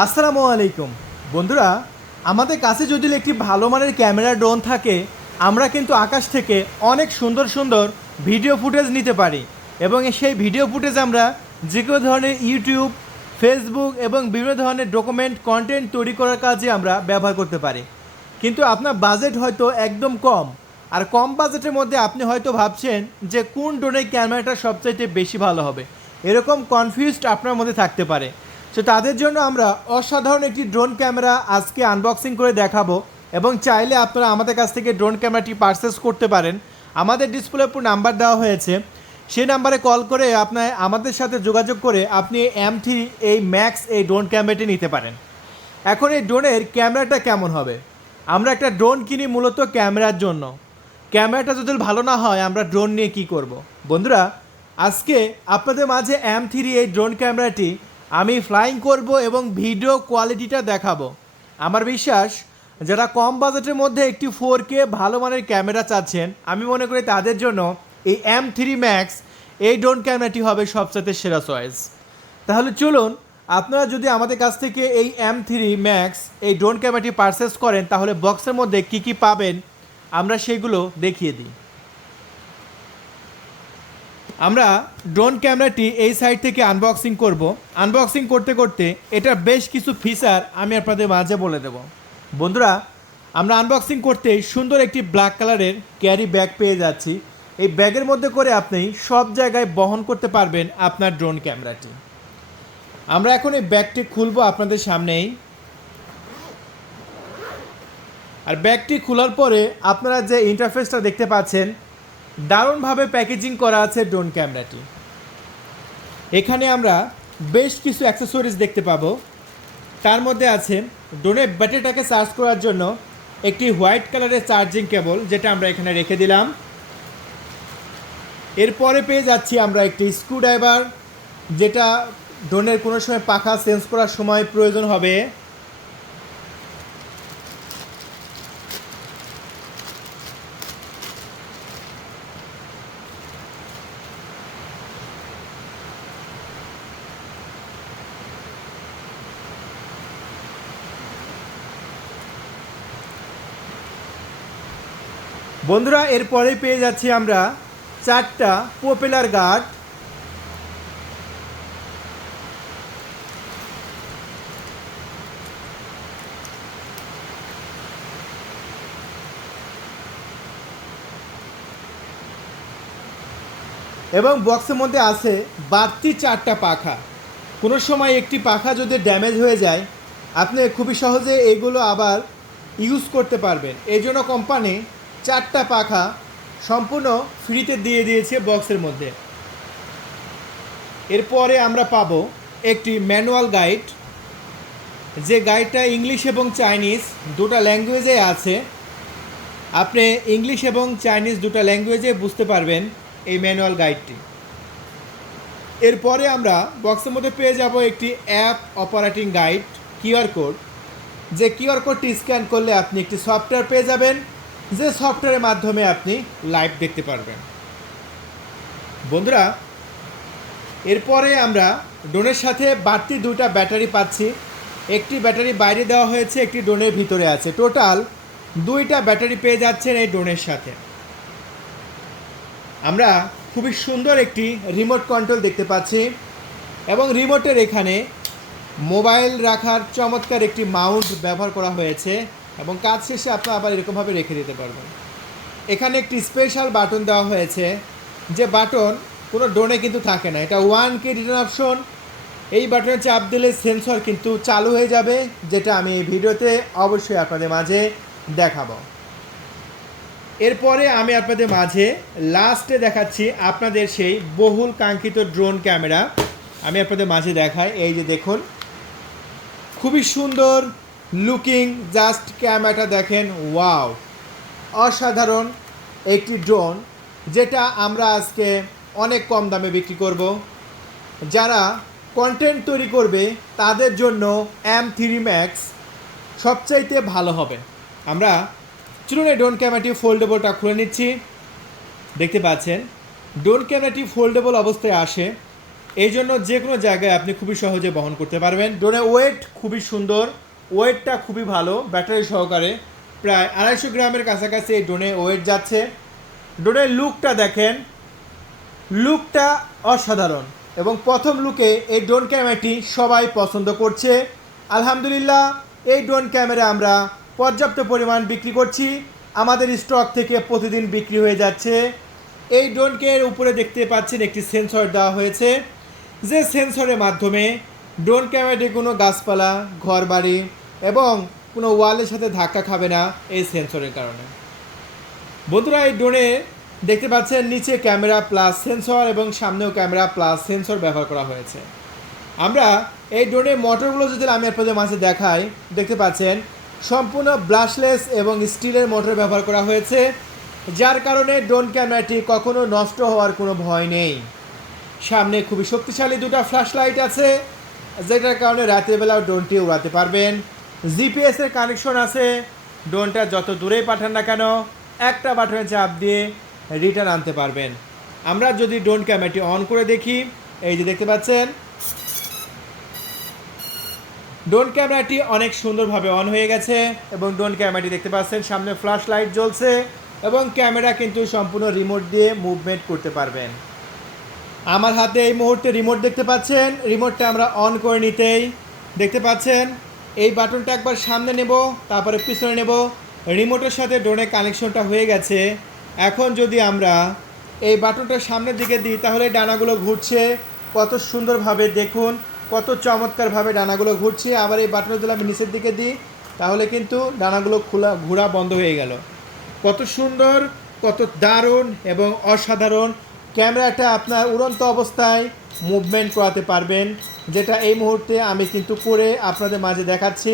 আসসালামু আলাইকুম বন্ধুরা, আমাদের কাছে যদি একটি ভালো মানের ক্যামেরা ড্রোন থাকে, আমরা কিন্তু আকাশ থেকে অনেক সুন্দর সুন্দর ভিডিও ফুটেজ নিতে পারি এবং সেই ভিডিও ফুটেজ আমরা যে কোনো ধরনের ইউটিউব, ফেসবুক এবং বিভিন্ন ধরনের ডকুমেন্ট কন্টেন্ট তৈরি করার কাজে আমরা ব্যবহার করতে পারি। কিন্তু আপনার বাজেট হয়তো একদম কম, আর কম বাজেটের মধ্যে আপনি হয়তো ভাবছেন যে কোন ড্রোনের ক্যামেরাটা সবচাইতে বেশি ভালো হবে, এরকম কনফিউজড আপনার মধ্যে থাকতে পারে। তো তাদের জন্য আমরা অসাধারণ একটি ড্রোন ক্যামেরা আজকে আনবক্সিং করে দেখাবো এবং চাইলে আপনারা আমাদের কাছ থেকে ড্রোন ক্যামেরাটি পারচেস করতে পারেন। আমাদের ডিসপ্লে উপর নাম্বার দেওয়া হয়েছে, সেই নাম্বারে কল করে আপনার আমাদের সাথে যোগাযোগ করে আপনি M3 এই ম্যাক্স এই ড্রোন ক্যামেরাটি নিতে পারেন। এখন এই ড্রোনের ক্যামেরাটা কেমন হবে? আমরা একটা ড্রোন কিনি মূলত ক্যামেরার জন্য। ক্যামেরাটা যদি ভালো না হয় আমরা ড্রোন নিয়ে কি করব? বন্ধুরা, আজকে আপনাদের মাঝে M3 এই ড্রোন ক্যামেরাটি আমি ফ্লাইং করব এবং ভিডিও কোয়ালিটিটা দেখাবো। আমার বিশ্বাস যারা কম বাজেটের মধ্যে একটি 4K ভালো মানের ক্যামেরা চাচ্ছেন, আমি মনে করি তাদের জন্য এই M3 ম্যাক্স এই ড্রোন ক্যামেরাটি হবে সবচেয়ে সেরা চয়েস। তাহলে চলুন, আপনারা যদি আমাদের কাছ থেকে এই M3 ম্যাক্স এই ড্রোন ক্যামেরাটি পারচেস করেন তাহলে বক্সের মধ্যে কি কি পাবেন আমরা সেগুলো দেখিয়ে দিই। আমরা ড্রোন ক্যামেরাটি এই সাইড থেকে আনবক্সিং করব। আনবক্সিং করতে করতে এটার বেশ কিছু ফিচার আমি আপনাদের মাঝে বলে দেব। বন্ধুরা, আমরা আনবক্সিং করতে সুন্দর একটি ব্ল্যাক কালারের ক্যারি ব্যাগ পেয়ে যাচ্ছি। এই ব্যাগের মধ্যে করে আপনি সব জায়গায় বহন করতে পারবেন আপনার ড্রোন ক্যামেরাটি। আমরা এখন এই ব্যাগটি খুলব আপনাদের সামনেই। আর ব্যাগটি খোলার পরে আপনারা যে ইন্টারফেসটা দেখতে পাচ্ছেন, দারুণভাবে প্যাকেজিং করা আছে ড্রোন ক্যামেরাটি। এখানে আমরা বেশ কিছু অ্যাক্সেসরিজ দেখতে পাবো। তার মধ্যে আছে ড্রোনের ব্যাটারিটাকে চার্জ করার জন্য একটি হোয়াইট কালারের চার্জিং কেবল, যেটা আমরা এখানে রেখে দিলাম। এরপরে পেয়ে যাচ্ছি আমরা একটি স্ক্রুড্রাইভার, যেটা ড্রোনের কোনো সময় পাখা চেঞ্জ করার সময় প্রয়োজন হবে। বন্ধুরা, এরপরেই পেয়ে যাচ্ছি আমরা 4টা প্রপেলার গার্ড। এবং বক্সের মধ্যে আছে বাড়তি 4টা পাখা। কোনো সময় একটি পাখা যদি ড্যামেজ হয়ে যায়, আপনি খুবই সহজে এগুলো আবার ইউজ করতে পারবেন। এই জন্য কোম্পানি 4টা পাখা সম্পূর্ণ ফ্রিতে দিয়ে দিয়েছে বক্সের মধ্যে। এরপরে আমরা পাবো একটি ম্যানুয়াল গাইড, যে গাইডটা ইংলিশ এবং চাইনিজ দুটো ল্যাঙ্গুয়েজে আছে। আপনি ইংলিশ এবং চাইনিজ দুটো ল্যাঙ্গুয়েজে বুঝতে পারবেন এই ম্যানুয়াল গাইডটি। এরপরে আমরা বক্সের মধ্যে পেয়ে যাব একটি app operating guide, QR code. যে কিউআর কোডটি স্ক্যান করলে আপনি একটি সফটওয়্যার পেয়ে যাবেন, যে সফটওয়্যারের মাধ্যমে আপনি লাইভ দেখতে পারবেন। বন্ধুরা, এরপরে আমরা ড্রোনের সাথে বাড়তি 2টা ব্যাটারি পাচ্ছি। একটি ব্যাটারি বাইরে দেওয়া হয়েছে, একটি ড্রোনের ভিতরে আছে। টোটাল 2টা ব্যাটারি পেয়ে যাচ্ছেন এই ড্রোনের সাথে। আমরা খুবই সুন্দর একটি রিমোট কন্ট্রোল দেখতে পাচ্ছি এবং রিমোটের এখানে মোবাইল রাখার চমৎকার একটি মাউন্ট ব্যবহার করা হয়েছে এবং কাজ শেষে আপনারা আবার এরকমভাবে রেখে দিতে পারবেন। এখানে একটি স্পেশাল বাটন দেওয়া হয়েছে, যে বাটন কোনো ড্রোনে কিন্তু থাকে না। এটা 1K রিটার্ন অপশন। এই বাটনে চাপ দিলে সেন্সর কিন্তু চালু হয়ে যাবে, যেটা আমি এই ভিডিওতে অবশ্যই আপনাদের মাঝে দেখাবো। এরপরে আমি আপনাদের মাঝে লাস্টে দেখাচ্ছি আপনাদের সেই বহুল কাঙ্ক্ষিত ড্রোন ক্যামেরা। আমি আপনাদের মাঝে দেখাই, এই যে দেখুন, খুবই সুন্দর লুকিং জাস্ট ক্যামেরাটা দেখেন। ওয়াও, অসাধারণ একটি ড্রোন, যেটা আমরা আজকে অনেক কম দামে বিক্রি করব। যারা কন্টেন্ট তৈরি করবে তাদের জন্য M3 ম্যাক্স সবচাইতে ভালো হবে। আমরা চলুন এই ড্রোন ক্যামেরাটি ফোল্ডেবলটা খুলে নিচ্ছি। দেখতে পাচ্ছেন ড্রোন ক্যামেরাটি ফোল্ডেবল অবস্থায় আসে। এই জন্য যে কোনো জায়গায় আপনি খুবই সহজে বহন করতে পারবেন। ড্রোনের ওয়েট খুবই সুন্দর, ওয়েটটা খুবই ভালো, ব্যাটারি সহকারে প্রায় 250 গ্রামের কাছাকাছি এই ড্রোনের ওয়েট যাচ্ছে। ড্রোনের লুকটা দেখেন, লুকটা অসাধারণ এবং প্রথম লুকে এই ড্রোন ক্যামেরাটি সবাই পছন্দ করছে। আলহামদুলিল্লাহ, এই ড্রোন ক্যামেরা আমরা পর্যাপ্ত পরিমাণ বিক্রি করছি, আমাদের স্টক থেকে প্রতিদিন বিক্রি হয়ে যাচ্ছে। এই ড্রোনকে উপরে দেখতে পাচ্ছেন একটি সেন্সর দেওয়া হয়েছে, যে সেন্সরের মাধ্যমে ড্রোন ক্যামেরাটি কোনো গাছপালা, ঘরবাড়ি এবং কোনো ওয়ালের সাথে ধাক্কা খাবে না এই সেন্সরের কারণে। বন্ধুরা, এই ড্রোনে দেখতে পাচ্ছেন নিচে ক্যামেরা প্লাস সেন্সর এবং সামনেও ক্যামেরা প্লাস সেন্সর ব্যবহার করা হয়েছে। আমরা এই ড্রোনের মোটরগুলো যদি আমি আপনাদের মাঝে দেখাই, দেখতে পাচ্ছেন সম্পূর্ণ ব্রাশলেস এবং স্টিলের মোটর ব্যবহার করা হয়েছে, যার কারণে ড্রোন ক্যামেরাটি কখনো নষ্ট হওয়ার কোনো ভয় নেই। সামনে খুবই শক্তিশালী দুটো ফ্ল্যাশ লাইট আছে, যেটার কারণে রাতের বেলাও ড্রোনটি উড়াতে পারবেন। জিপিএসের কানেকশন আছে, ড্রোনটা যত দূরেই পাঠান না কেন একটা বাটনে চাপ দিয়ে রিটার্ন আনতে পারবেন। আমরা যদি ড্রোন ক্যামেরাটি অন করে দেখি, এই যে দেখতে পাচ্ছেন ড্রোন ক্যামেরাটি অনেক সুন্দরভাবে অন হয়ে গেছে এবং ড্রোন ক্যামেরাটি দেখতে পাচ্ছেন সামনে ফ্ল্যাশ লাইট জ্বলছে এবং ক্যামেরা কিন্তু সম্পূর্ণ রিমোট দিয়ে মুভমেন্ট করতে পারবেন। আমার হাতে এই মুহূর্তে রিমোট দেখতে পাচ্ছেন, রিমোটটা আমরা অন করে নিতেই দেখতে পাচ্ছেন এই বাটনটা একবার সামনে নেব, তারপরে পিছনে নেব, রিমোটের সাথে ড্রোনের কানেকশনটা হয়ে গেছে। এখন যদি আমরা এই বাটনটা সামনের দিকে দিই, তাহলে ডানাগুলো ঘুরছে কত সুন্দরভাবে, দেখুন কত চমৎকারভাবে ডানাগুলো ঘুরছে। আবার এই বাটনটা যদি আমি নিচের দিকে দিই, তাহলে কিন্তু ডানাগুলো ঘোরা বন্ধ হয়ে গেল। কত সুন্দর, কত দারুণ এবং অসাধারণ ক্যামেরাটা আপনার উড়ন্ত অবস্থায় মুভমেন্ট করাতে পারবেন, যেটা এই মুহূর্তে আমি কিন্তু করে আপনাদের মাঝে দেখাচ্ছি।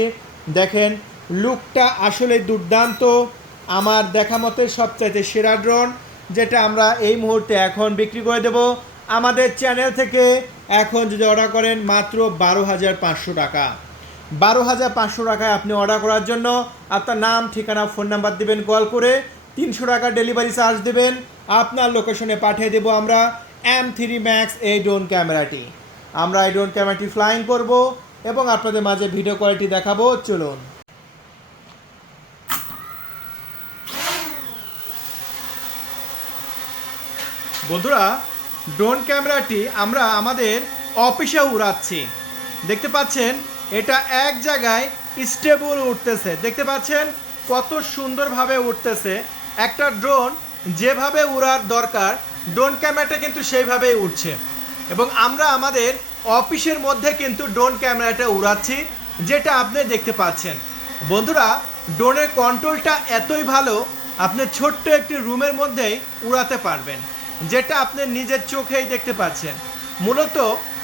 দেখেন লুকটা আসলে দুর্দান্ত, আমার দেখা মতে সবচাইতে সেরা ড্রোন, যেটা আমরা এই মুহূর্তে এখন বিক্রি করে দেব আমাদের চ্যানেল থেকে। এখন যদি অর্ডার করেন মাত্র 12,500 টাকা, 12,500 টাকায় আপনি অর্ডার করার জন্য আপনার নাম, ঠিকানা, ফোন নাম্বার দেবেন কল করে, 300 টাকা ডেলিভারি চার্জ দেবেন, আপনার লোকেশনে পাঠিয়ে দেবো আমরা M3 Max এই ড্রোন ক্যামেরাটি। আমরা এই ড্রোন ক্যামেরাটি ফ্লাইং করব এবং আপনাদের মাঝে ভিডিও কোয়ালিটি দেখাবো, চলুন। বন্ধুরা, ড্রোন ক্যামেরাটি আমরা আমাদের অফিসে উড়াচ্ছি, দেখতে পাচ্ছেন এটা এক জায়গায় স্টেবল উঠতেছে, দেখতে পাচ্ছেন কত সুন্দরভাবে উঠতেছে। একটা ড্রোন যেভাবে উড়ার দরকার ড্রোন ক্যামেরাটা কিন্তু সেইভাবেই উঠছে এবং আমরা আমাদের অফিসের মধ্যে কিন্তু ড্রোন ক্যামেরাটা উড়াচ্ছি, যেটা আপনি দেখতে পাচ্ছেন। বন্ধুরা, ড্রোনের কন্ট্রোলটা এতই ভালো, আপনি ছোট্ট একটি রুমের মধ্যেই উড়াতে পারবেন, যেটা আপনি নিজের চোখেই দেখতে পাচ্ছেন। মূলত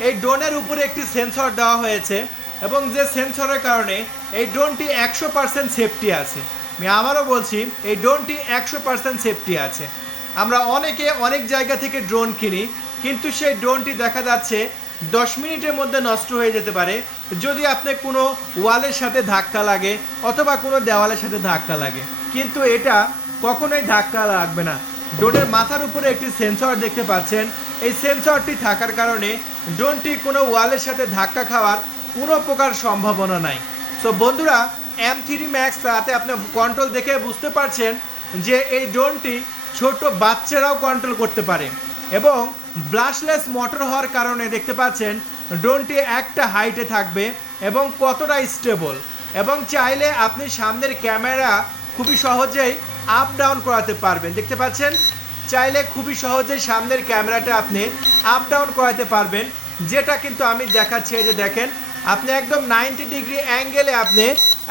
এই ড্রোনের উপরে একটি সেন্সর দেওয়া হয়েছে এবং যে সেন্সরের কারণে এই ড্রোনটি 100% সেফটি আছে। আমি আবারও বলছি, এই ড্রোনটি 100% সেফটি আছে। আমরা অনেকে অনেক জায়গা থেকে ড্রোন কিনি, কিন্তু সেই ড্রোনটি দেখা যাচ্ছে 10 মিনিটের মধ্যে নষ্ট হয়ে যেতে পারে যদি আপনি কোনো ওয়ালের সাথে ধাক্কা লাগে অথবা কোনো দেওয়ালের সাথে ধাক্কা লাগে, কিন্তু এটা কখনোই ধাক্কা লাগবে না। ড্রোনের মাথার উপরে একটি সেন্সর দেখতে পাচ্ছেন, এই সেন্সরটি থাকার কারণে ড্রোনটি কোনো ওয়ালের সাথে ধাক্কা খাওয়ার কোনো প্রকার সম্ভাবনা নাই। তো বন্ধুরা, M3 Max তাতে আপনি কন্ট্রোল দেখে বুঝতে পারছেন যে এই ড্রোনটি ছোট বাচ্চারাও কন্ট্রোল করতে পারে এবং ব্রাশলেস মোটর হওয়ার কারণে দেখতে পাচ্ছেন ড্রোনটি একটা হাইটে থাকবে এবং কতটা স্টেবল, এবং চাইলে আপনি সামনের ক্যামেরা খুবই সহজেই আপ ডাউন করাতে পারবেন। দেখতে পাচ্ছেন চাইলে খুবই সহজেই সামনের ক্যামেরাটা আপনি আপ ডাউন করাতে পারবেন, যেটা কিন্তু আমি দেখাচ্ছি। এই যে দেখেন, আপনি একদম 90 ডিগ্রি অ্যাঙ্গেলে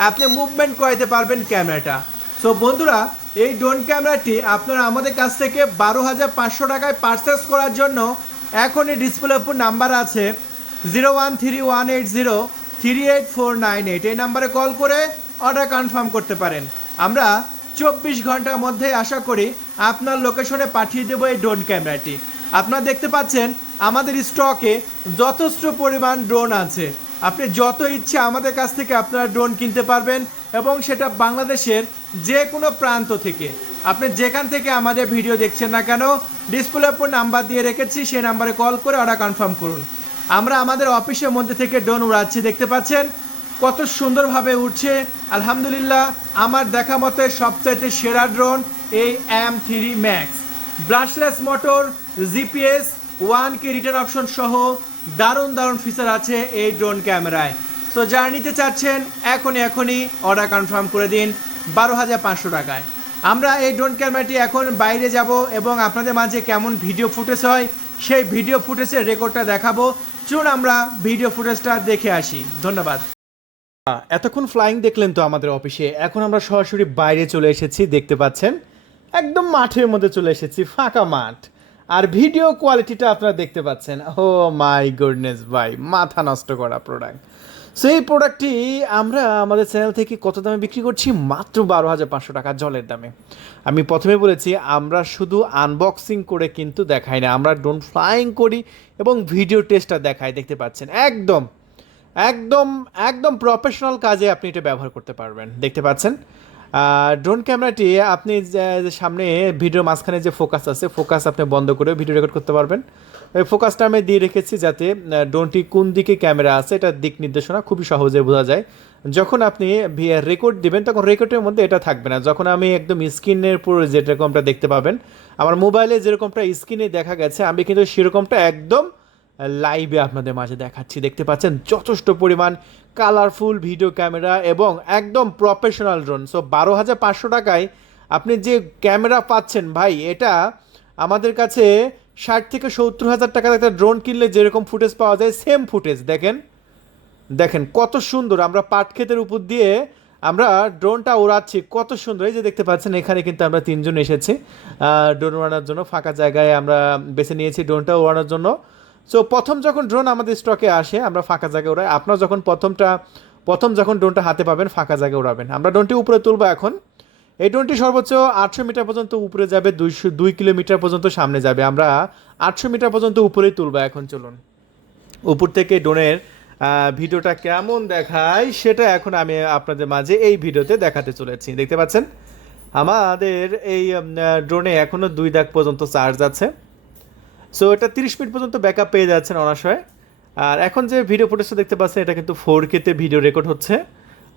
আপনি মুভমেন্ট করাতে পারবেন ক্যামেরাটা। সো বন্ধুরা, এই ড্রোন ক্যামেরাটি আপনারা আমাদের কাছ থেকে 12,500 টাকায় পারচেস করার জন্য এখনই ডিসপ্লে উপর নাম্বার আছে 0131803849, এই নাম্বারে কল করে অর্ডার কনফার্ম করতে পারেন। আমরা 24 ঘন্টার মধ্যে আশা করি আপনার লোকেশনে পাঠিয়ে দেবো এই ড্রোন ক্যামেরাটি। আপনারা দেখতে পাচ্ছেন আমাদের স্টকে যথেষ্ট পরিমাণ ড্রোন আছে, আপনি যত ইচ্ছে আমাদের কাছ থেকে আপনারা ড্রোন কিনতে পারবেন এবং সেটা বাংলাদেশের যে কোনো প্রান্ত থেকে। আপনি যেখান থেকে আমাদের ভিডিও দেখছেন না কেন ডিসপ্লের উপর নাম্বার দিয়ে রেখেছি, সেই নাম্বারে কল করে অর্ডার কনফার্ম করুন। আমরা আমাদের অফিসের মধ্যে থেকে ড্রোন উড়াচ্ছি, দেখতে পাচ্ছেন কত সুন্দরভাবে উঠছে। আলহামদুলিল্লাহ আমার দেখা মতে সবচাইতে সেরা ড্রোন এই M3 Max। Brushless motor, GPS, 1K return option সহ দারুণ দারুণ ফিচার আছে এই ড্রোন ক্যামেরায়। সো যারা নিতে চাচ্ছেন এখনই অর্ডার কনফার্ম করে দিন 12,500 টাকায়। আমরা এই ড্রোন ক্যামেরাটি এখন বাইরে যাব এবং আপনাদের মাঝে কেমন ভিডিও ফুটেজ হয় সেই ভিডিও ফুটেজের রেকর্ডটা দেখাবো। চলুন আমরা ভিডিও ফুটেজটা দেখে আসি। ধন্যবাদ। এতক্ষণ ফ্লাইং দেখলেন তো আমাদের অফিসে, এখন আমরা সরাসরি বাইরে চলে এসেছি, দেখতে পাচ্ছেন একদম মাঠের মধ্যে চলে এসেছি, ফাঁকা মাঠ। আর ভিডিও কোয়ালিটিটা আপনারা দেখতে পাচ্ছেন, ও মাই গুডনেস ভাই, মাথা নষ্ট করা প্রোডাক্ট। সো এই প্রোডাক্টটি আমরা আমাদের চ্যানেল থেকে কত দামে বিক্রি করছি? মাত্র 12,500 টাকা জলের দামে। আমি প্রথমে বলেছি আমরা শুধু আনবক্সিং করে কিন্তু দেখাই না, আমরা ড্রোন ফ্লাইং করি এবং ভিডিও টেস্টটা দেখাই। দেখতে পাচ্ছেন একদম একদম একদম প্রফেশনাল কাজে আপনি এটা ব্যবহার করতে পারবেন। দেখতে পাচ্ছেন ড্রোন ক্যামেরাটি আপনি সামনে ভিডিওর মাঝখানে যে ফোকাস আছে, ফোকাস আপনি বন্ধ করে ভিডিও রেকর্ড করতে পারবেন। ওই ফোকাসটা আমি দিয়ে রেখেছি যাতে ড্রোনটি কোন দিকে ক্যামেরা আছে এটা দিক নির্দেশনা খুবই সহজে বোঝা যায়। যখন আপনি রেকর্ড দিবেন তখন রেকর্ডের মধ্যে এটা থাকবে না। যখন আমি একদম স্ক্রিনের পুরো যেরকমটা দেখতে পাবেন, আমার মোবাইলে যেরকমটা স্ক্রিনে দেখা গেছে, আমি কিন্তু সেরকমটা একদম লাইভে আপনাদের মাঝে দেখাচ্ছি। দেখতে পাচ্ছেন যথেষ্ট পরিমাণ কালারফুল ভিডিও ক্যামেরা এবং একদম প্রফেশনাল ড্রোন। সো 12,500 টাকায় আপনি যে ক্যামেরা পাচ্ছেন ভাই, এটা আমাদের কাছে 60 থেকে 70,000 টাকার একটা ড্রোন কিনলে যেরকম ফুটেজ পাওয়া যায় সেম ফুটেজ। দেখেন কত সুন্দর, আমরা পাট ক্ষেতের উপর দিয়ে আমরা ড্রোনটা উড়াচ্ছি, কত সুন্দর। এই যে দেখতে পাচ্ছেন এখানে কিন্তু আমরা 3 জন এসেছি ড্রোন উড়ানোর জন্য, ফাঁকা জায়গায় আমরা বেছে নিয়েছি ড্রোনটা উড়ানোর জন্য। সো প্রথম যখন ড্রোন আমাদের স্টকে আসে আমরা ফাঁকা জায়গায় উড়াই। আপনারা যখন প্রথম যখন ড্রোনটা হাতে পাবেন ফাঁকা জায়গায় উড়াবেন। আমরা ড্রোনটি উপরে তুলবো এখন। এই ড্রোনটি সর্বোচ্চ 800 মিটার পর্যন্ত উপরে যাবে, 2 কিলোমিটার পর্যন্ত সামনে যাবে। আমরা 800 মিটার পর্যন্ত উপরেই তুলবো এখন। চলুন উপর থেকে ড্রোনের ভিডিওটা কেমন দেখায় সেটা এখন আমি আপনাদের মাঝে এই ভিডিওতে দেখাতে চলেছি। দেখতে পাচ্ছেন আমাদের এই ড্রোনে এখনও 2 দাগ পর্যন্ত চার্জ আছে। সো এটা 30 মিনিট পর্যন্ত ব্যাকআপ পেয়ে যাচ্ছেন অনায়াসে। আর এখন যে ভিডিও ফুটেজটা দেখতে পাচ্ছেন এটা কিন্তু 4K-তে ভিডিও রেকর্ড হচ্ছে।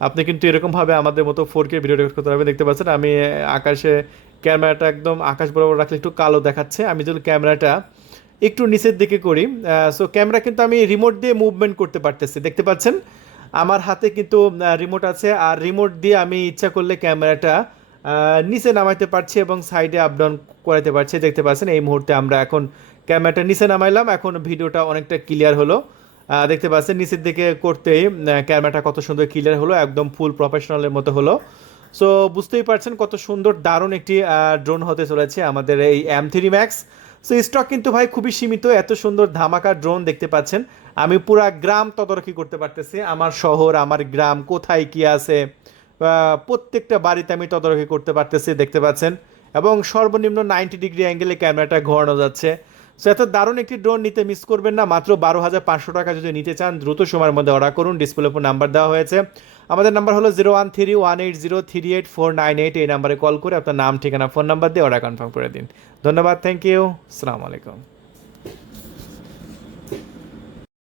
আপনি কিন্তু এরকমভাবে আমাদের মতো 4K ভিডিও রেকর্ড করতে পারবেন। দেখতে পাচ্ছেন আমি আকাশে ক্যামেরাটা একদম আকাশ বরাবর রাখলে একটু কালো দেখাচ্ছে। আমি যদি ক্যামেরাটা একটু নিচের দিকে করি, সো ক্যামেরা কিন্তু আমি রিমোট দিয়ে মুভমেন্ট করতে পারতেছি। দেখতে পাচ্ছেন আমার হাতে কিন্তু রিমোট আছে, আর রিমোট দিয়ে আমি ইচ্ছা করলে ক্যামেরাটা নিচে নামাইতে পারছি এবং সাইডে আপ ডাউন করাতে পারছি। দেখতে পাচ্ছেন এই মুহূর্তে আমরা এখন ক্যামেরাটা নিচে নামাইলাম, এখন ভিডিওটা অনেকটা ক্লিয়ার হলো। দেখতে পাচ্ছেন নিচের দিকে করতেই ক্যামেরাটা কত সুন্দর ক্লিয়ার হলো, একদম ফুল প্রফেশনালের মতো হলো। সো বুঝতেই পারছেন কত সুন্দর দারুণ একটি ড্রোন হতে চলেছে আমাদের এই M3 Max। সো স্টক কিন্তু ভাই খুবই সীমিত। এত সুন্দর ধামাকা ড্রোন দেখতে পাচ্ছেন, আমি পুরা গ্রাম তদারকি করতে পারতেছি। আমার শহর, আমার গ্রাম কোথায় কি আছে প্রত্যেকটা বাড়িতে আমি তদারকি করতে পারতেছি। দেখতে পাচ্ছেন এবং সর্বনিম্ন 90 ডিগ্রি অ্যাঙ্গেলে ক্যামেরাটা ঘোরানো যাচ্ছে। সো এত দারুণ একটি ড্রোন নিতে মিস করবেন না। মাত্র 12,500 টাকা যদি নিতে চান দ্রুত সময়ের মধ্যে অর্ডার করুন। ডিসপ্লের উপর নাম্বার দেওয়া হয়েছে, আমাদের নাম্বার হলো 0131803848। এই নাম্বারে কল করে আপনার নাম, ঠিকানা, ফোন নাম্বার দিয়ে অর্ডার কনফার্ম করে দিন। ধন্যবাদ, থ্যাংক ইউ, আসসালামু আলাইকুম।